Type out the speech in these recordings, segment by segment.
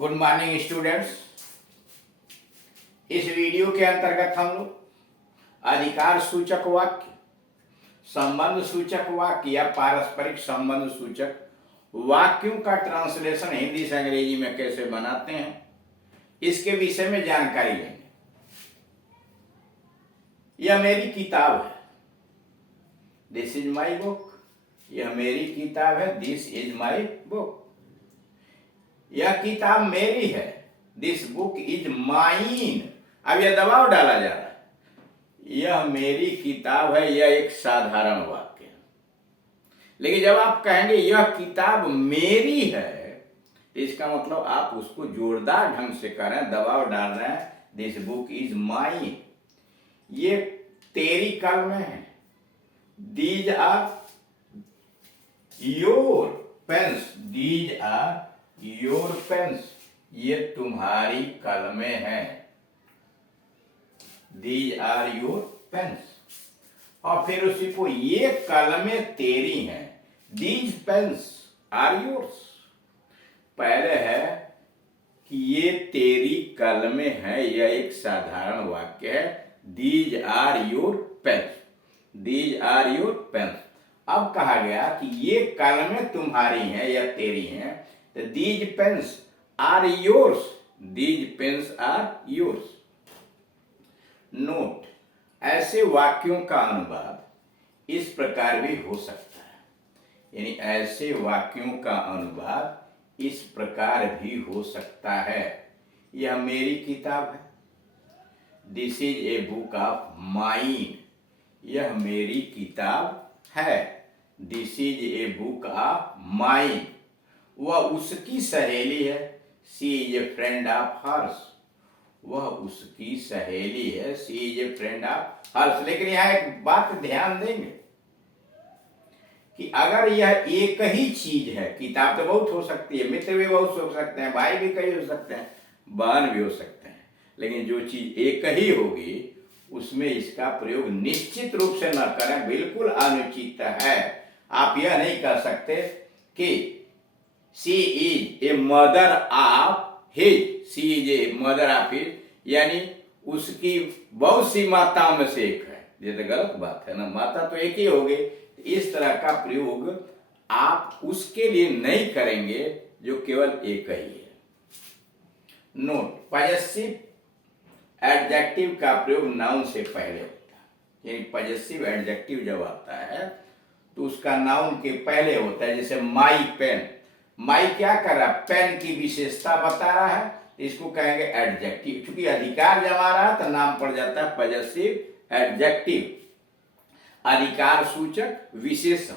Good morning students. इस video के अंतर्गत हम लोग अधिकार सूचक वाक्य, संबंध सूचक वाक्य या पारस्परिक संबंध सूचक वाक्यों का ट्रांसलेशन हिंदी से अंग्रेजी में कैसे बनाते हैं, इसके विषय में जानकारी लेंगे। यह मेरी किताब है, दिस इज माई बुक। यह मेरी किताब है, दिस इज माई बुक। यह किताब मेरी है, दिस बुक इज माइन। अब यह दबाव डाला जा रहा है, यह मेरी किताब है, यह एक साधारण वाक्य है। लेकिन जब आप कहेंगे यह किताब मेरी है, तो इसका मतलब आप उसको जोरदार ढंग से कर रहे हैं, दबाव डाल रहे हैं। दिस बुक इज माइन, ये तेरी कलमें है। These are your pens, these are your pens, ये तुम्हारी कलमें हैं। These are your pens. और फिर उसी को, ये कलमें तेरी हैं। These pens are yours. पहले है कि ये तेरी कलमें हैं, यह एक साधारण वाक्य है। These are your pens, these are your pens. अब कहा गया कि ये कलमें तुम्हारी हैं या तेरी हैं, तो these pens are yours, these pens are yours. Note, ऐसे वाक्यों का अनुवाद इस प्रकार भी हो सकता है, यानी ऐसे वाक्यों का अनुवाद इस प्रकार भी हो सकता है। यह मेरी किताब है, this is a book of mine. यह मेरी किताब है, this is a book of mine. वह उसकी सहेली है, she is a friend of hers. वह उसकी सहेली है, she is a friend of hers. लेकिन यहां एक बात ध्यान देंगे कि अगर यह एक ही चीज है, किताब तो बहुत हो सकती है, मित्र भी बहुत हो सकते हैं, भाई भी कई हो सकते हैं, बहन भी हो सकते हैं, लेकिन जो चीज एक ही होगी उसमें इसका प्रयोग निश्चित रूप से न करें, बिल्कुल अनुचित है। आप यह नहीं कह सकते कि she is a mother of his, she is a mother of his, यानी उसकी बहुत सी माताओं में से एक है। ये तो गलत बात है ना, माता तो एक ही होगी। इस तरह का प्रयोग आप उसके लिए नहीं करेंगे जो केवल एक ही है। नोट, पॉजेसिव एडजेक्टिव का प्रयोग नाउन से पहले होता है, यानी पॉजेसिव एडजेक्टिव जब आता है तो उसका नाउन के पहले होता है। जैसे माई पेन, माई क्या कर रहा है, पेन की विशेषता बता रहा है, इसको कहेंगे एडजेक्टिव। चूंकि अधिकार जमा रहा है तो नाम पड़ जाता है पॉजेसिव एडजेक्टिव, अधिकार सूचक विशेषण।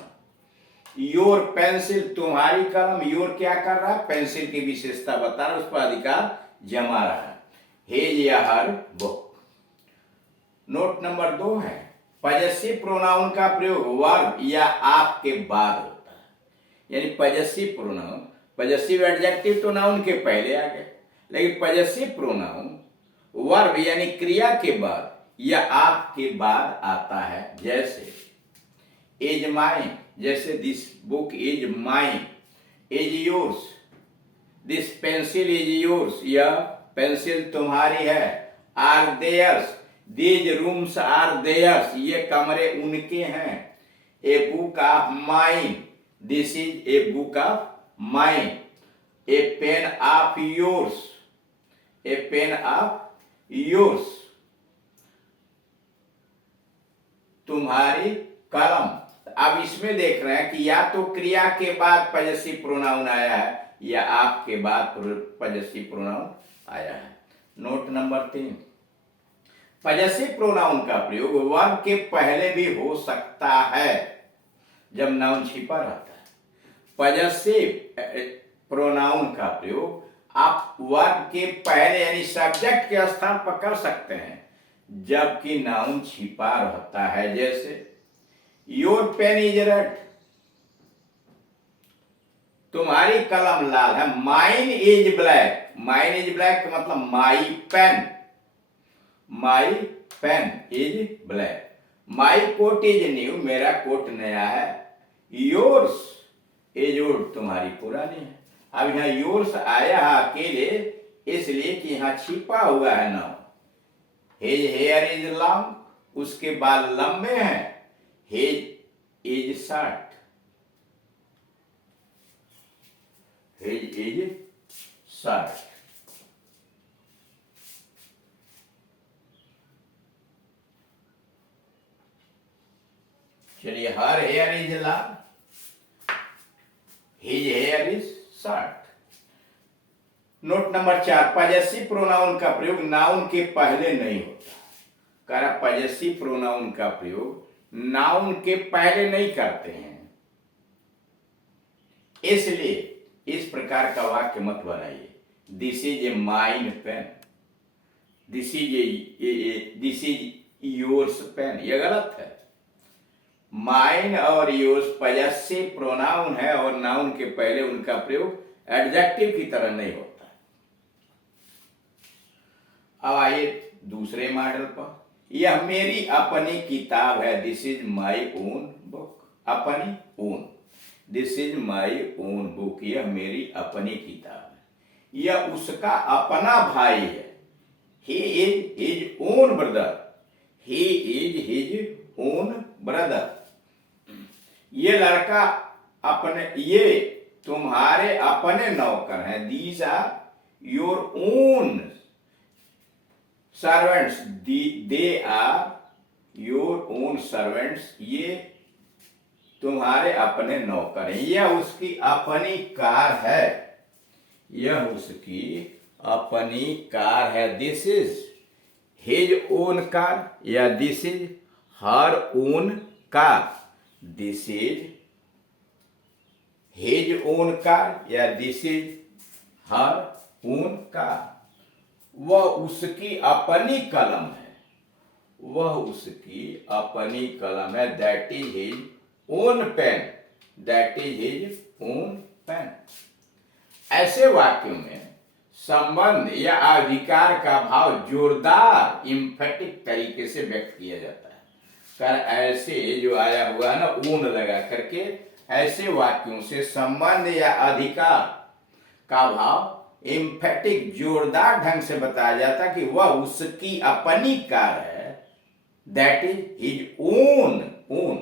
योर पेंसिल, तुम्हारी कलम, योर क्या कर रहा है, पेंसिल की विशेषता बता रहा है, उस पर अधिकार जमा रहा है। हेज या हर बुक। नोट नंबर 2 है, पॉजेसिव प्रोनाउन का प्रयोग वर्ब या आप के बाद होता है, यानी पॉजेसिव प्रोनाउन, पॉजेसिव एडजेक्टिव तो नाउन के पहले आ गए, लेकिन पॉजेसिव प्रोनाउन वर्ब यानी क्रिया के बाद या आप के बाद आता है। जैसे इज माइन, जैसे this book is mine. Is yours, this pencil is yours, यह पेंसिल तुम्हारी है। Are theirs, these rooms are theirs, ये कमरे उनके हैं। A book of mine, this is a book of mine. A pen of yours, a pen of yours, तुम्हारी कलम। अब इसमें देख रहे हैं कि या तो क्रिया के बाद पॉजेसिव प्रोनाउन आया है या आपके बाद पॉजेसिव प्रोनाउन आया है। नोट नंबर 3, पॉजेसिव प्रोनाउन का प्रयोग वर्ब के पहले भी हो सकता है जब नाउन छिपा रहता है। पॉजेसिव प्रोनाउन का प्रयोग आप वर्ब के पहले यानी सब्जेक्ट के स्थान पर कर सकते हैं जबकि नाउन छिपा रहता है। जैसे योर पेन इज रेड, तुम्हारी कलम लाल है। Mine is black, mine is black का मतलब my pen, my pen is black. My coat is new, मेरा कोट नया है। योर्स इज ओल्ड, तुम्हारी पुरानी है। अब यहाँ योर्स आया है अकेले, इसलिए कि यहाँ छिपा हुआ है noun. His hair is long, उसके बाल लंबे हैं। His is short, his is short. चलिए, her hair is long, his hair is short. Note number 4, possessive pronoun का प्रयोग नाउन के पहले नहीं होता। कह पजेसिव प्रोनाउन का प्रयोग नाउन के पहले नहीं करते हैं, इसलिए इस प्रकार का वाक्य मत बनाइए। This is a mine pen, this is yours pen, यह गलत है। माइन और योर्स पजेसिव प्रोनाउन है और नाउन के पहले उनका प्रयोग एडजेक्टिव की तरह नहीं होता। अब आइए दूसरे मॉडल पर। यह मेरी अपनी किताब है, this is my own book. अपनी own, this is my own book, यह मेरी अपनी किताब है। यह उसका अपना भाई है, he is his own brother, he is his own brother. ये लड़का अपने, ये तुम्हारे अपने नौकर हैं, these are your own servants, they are your own servants, ये तुम्हारे अपने नौकर हैं। यह उसकी अपनी कार है, यह उसकी अपनी कार है। This is his own car या this is her own car, this is his own car या this is her own car. वह उसकी अपनी कलम है, वह उसकी अपनी कलम है। That is his own pen, that is his own pen. ऐसे वाक्यों में संबंध या अधिकार का भाव जोरदार इम्फेटिक तरीके से व्यक्त किया जाता है। कर ऐसे जो आया हुआ है ना ऊन लगा करके, ऐसे वाक्यों से संबंध या अधिकार का भाव इम्फेटिक जोरदार ढंग से बताया जाता कि वह उसकी अपनी कार है, that is his own own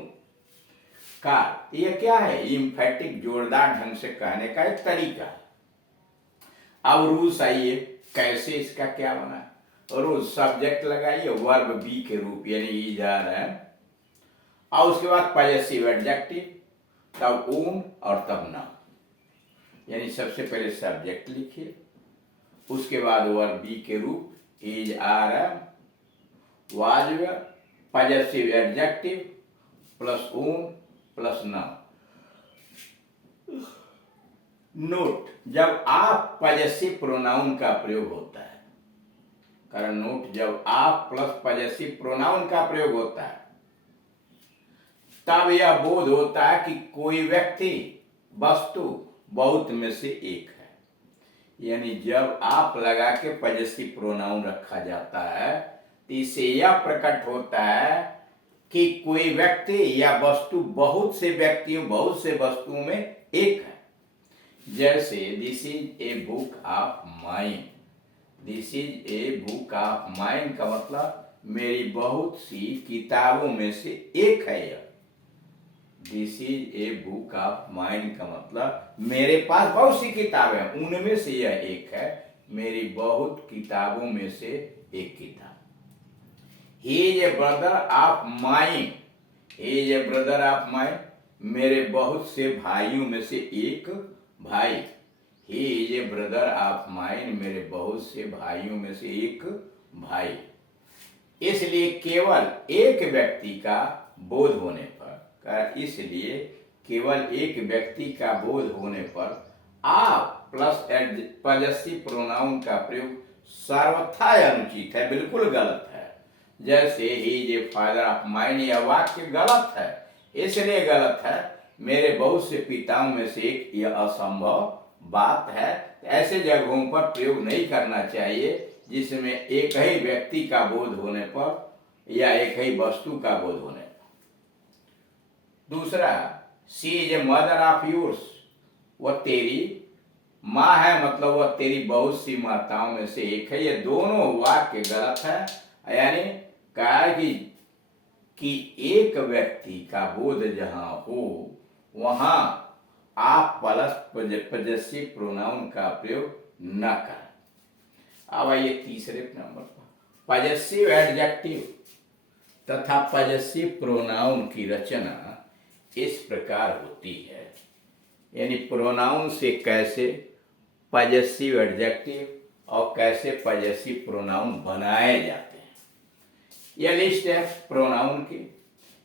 car. यह क्या है? इम्फेटिक जोरदार ढंग से कहने का एक तरीका है। अब रूल्स आइए, कैसे इसका क्या बना। रूल, सब्जेक्ट लगाइए, वर्ब बी के रूप यानी ई जा रहा है, और उसके बाद पॉजेसिव एडजेक्टिव, तब ओन और तब नाउन। यानी सबसे पहले सब्जेक्ट लिखिए, उसके बाद वर्ब बी के रूप is are am was possessive adjective plus own plus noun. Note, जब आप पॉजेसिव प्रोनाउन का प्रयोग होता है, कारण नोट, जब आप प्लस पॉजेसिव प्रोनाउन का प्रयोग होता है तब यह बोध होता है कि कोई व्यक्ति वस्तु बहुत में से एक है। यानी जब आप लगा के पॉजेसिव प्रोनाउन रखा जाता है तो इससे यह प्रकट होता है कि कोई व्यक्ति या वस्तु बहुत से व्यक्तियों, बहुत से वस्तुओं में एक है। जैसे this is a book of mine, this is a book of mine का मतलब मेरी बहुत सी किताबों में से एक है यह। This is a book of mine का मतलब मेरे पास बहुत सी किताबें हैं, उनमें से यह एक है, मेरी बहुत किताबों में से एक किताब। He is a brother of mine, he is a brother of mine, मेरे बहुत से भाइयों में से एक भाई। He is a brother of mine, मेरे बहुत से भाइयों में से एक भाई। इसलिए केवल एक व्यक्ति का बोध होने पर, इसलिए केवल एक व्यक्ति का बोध होने पर आप प्लस पॉजेसिव प्रोनाउन का प्रयोग सर्वथा अनुचित है, बिल्कुल गलत है। जैसे he is a father of mine, यह वाक्य गलत है। इसलिए गलत है, मेरे बहुत से पिताओं में से एक, यह असंभव बात है। ऐसे जगहों पर प्रयोग नहीं करना चाहिए जिसमें एक ही व्यक्ति का बोध होने पर या एक ही वस्तु का बोध होने पर। दूसरा, she is a mother of yours, वह तेरी माँ है मतलब वह तेरी बहुत सी माताओं में से एक है। ये दोनों वाक्य गलत है। यानी कहा कि एक व्यक्ति का बोध जहां हो वहां आप प्लस पजेसिव प्रोनाउन का प्रयोग न करें। अब आइए तीसरे नंबर पर, पजेसिव एडजेक्टिव तथा पजेसिव प्रोनाउन की रचना इस प्रकार होती है। यानी प्रोनाउन से कैसे पजेसिव एडजेक्टिव और कैसे पजेसिव प्रोनाउन बनाए जाते हैं। यह लिस्ट है प्रोनाउन की,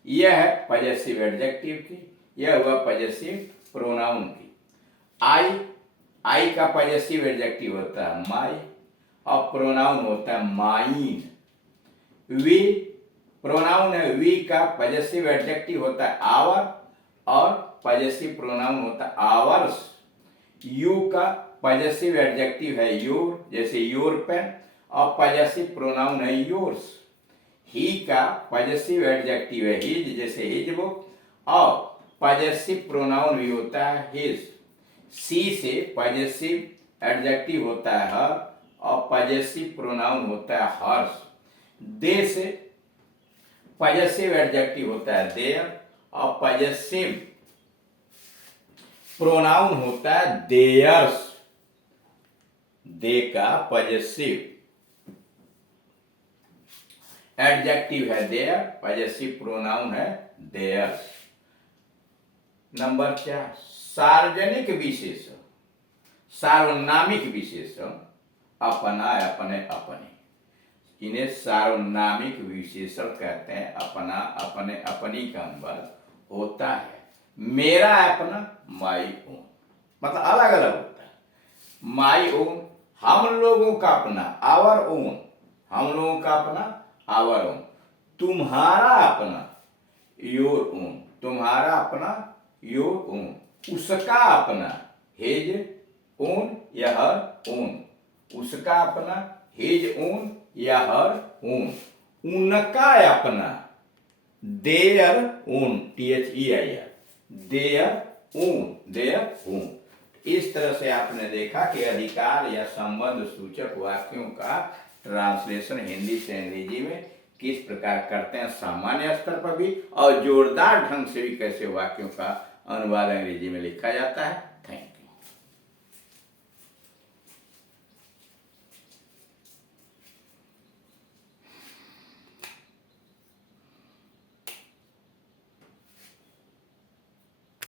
यह है पजेसिव एडजेक्टिव की, यह हुआ पजेसिव प्रोनाउन की। आई का पजेसिव एडजेक्टिव होता है माई और प्रोनाउन होता है माइन। वी प्रोनाउन है, वी का पजेसिव एडजेक्टिव होता है आवर और पजेसिव प्रोनाउन होता है आवर्स। यू का पजेसिव एडजेक्टिव है योर, जैसे योर पेन, और पजेसिव प्रोनाउन है योर्स। ही का पजेसिव एडजेक्टिव है हिज, जैसे हिज बुक, और पजेसिव प्रोनाउन भी होता है हिज। सी से पजेसिव एडजेक्टिव होता है हर और पजेसिव प्रोनाउन होता है हर्स। दे से पजेसिव एडजेक्टिव होता है देयर और पजेसिव प्रोनाउन होता है देयर्स। दे का पजेसिव एडजेक्टिव है देयर, पजेसिव प्रोनाउन है देयर्स। नंबर 4, सार्वजनिक विशेषण, सार्वनामिक विशेषण अपना, अपने, अपने, इन्हें सार्वनामिक विशेषण कहते हैं। अपना, अपने, अपनी का अनुवाद होता है मेरा अपना, माई ओन, मतलब अलग अलग होता है। माई ओन हम लोगों का अपना, आवर ओन, हम लोगों का अपना, आवर ओन। तुम्हारा अपना, योर ओन, तुम्हारा अपना, योर ओन। उसका अपना, हिज ओन या हर ओन, उसका अपना, हिज ओन या हर ओन। उनका अपना, their own, THEIR, their own, their own. इस तरह से आपने देखा कि अधिकार या संबंध सूचक वाक्यों का ट्रांसलेशन हिंदी से अंग्रेजी में किस प्रकार करते हैं, सामान्य स्तर पर भी और जोरदार ढंग से भी कैसे वाक्यों का अनुवाद अंग्रेजी में लिखा जाता है। Thank you.